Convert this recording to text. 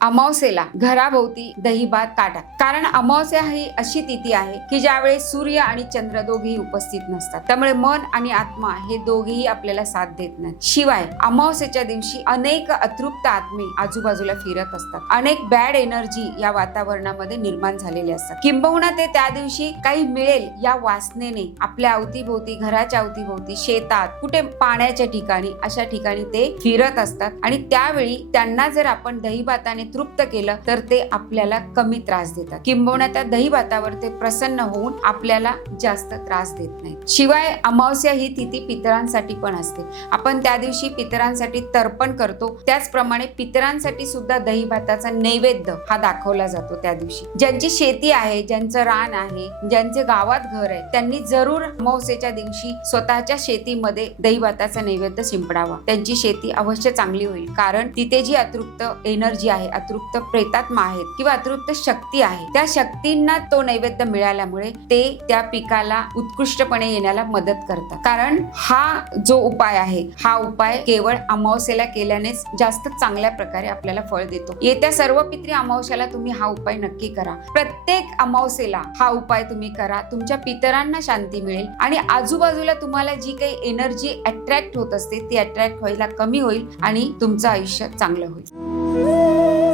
अमावस्येला घराभोवती दही भात कारण अमावस्या ही अशी तिथी आहे की ज्यावेळेस सूर्य आणि चंद्र दोघेही उपस्थित नसतात. त्यामुळे मन आणि आत्मा हे दोघेही आपल्याला साथ देत नाहीत. शिवाय अमावस्येच्या दिवशी अनेक अतृप्त आत्मे आजूबाजूला फिरत असतात. अनेक बॅड एनर्जी या वातावरणामध्ये निर्माण झालेले असतात. किंबहुना ते त्या दिवशी काही मिळेल या वासनेने आपल्या अवतीभोवती घराच्या अवतीभोवती शेतात कुठे पाण्याच्या ठिकाणी अशा ठिकाणी ते फिरत असतात. आणि त्यावेळी त्यांना जर आपण दही भाताने तृप्त केलं तर ते आपल्याला कमी त्रास देतात. किंबहुना त्या दही भातावर ते प्रसन्न होऊन आपल्याला जास्त त्रास देत नाही. शिवाय अमावस्या ही तिथी पितरांसाठी पण असते. आपण त्या दिवशी पितरांसाठी तर्पण करतो. त्याचप्रमाणे पितरांसाठी सुद्धा दही भाताचा नैवेद्य हा दाखवला जातो त्या दिवशी. ज्यांची शेती आहे ज्यांचं रान आहे ज्यांचे गावात घर आहे त्यांनी जरूर अमावस्येच्या दिवशी स्वतःच्या शेतीमध्ये दही भाताचा नैवेद्य शिंपडावा. त्यांची शेती अवश्य चांगली होईल. कारण तिथे जी अतृप्त एनर्जी आहे अतृप्त प्रेतात्मा आहेत किंवा अतृप्त शक्ती आहे त्या शक्तींना तो नैवेद्य मिळाल्यामुळे ते त्या पिकाला उत्कृष्टपणे येण्याला मदत करतात. कारण हा जो उपाय आहे हा उपाय केवळ अमावस्येला केल्यानेच जास्त चांगल्या प्रकारे आपल्याला फळ देतो. येत्या सर्व पित्री अमावस्याला तुम्ही हा उपाय नक्की करा. प्रत्येक अमावस्येला हा उपाय तुम्ही करा. तुमच्या पितरांना शांती मिळेल आणि आजूबाजूला तुम्हाला जी काही एनर्जी अट्रॅक्ट होत असते ती अट्रॅक्ट व्हायला कमी होईल आणि तुमचं आयुष्य चांगलं होईल.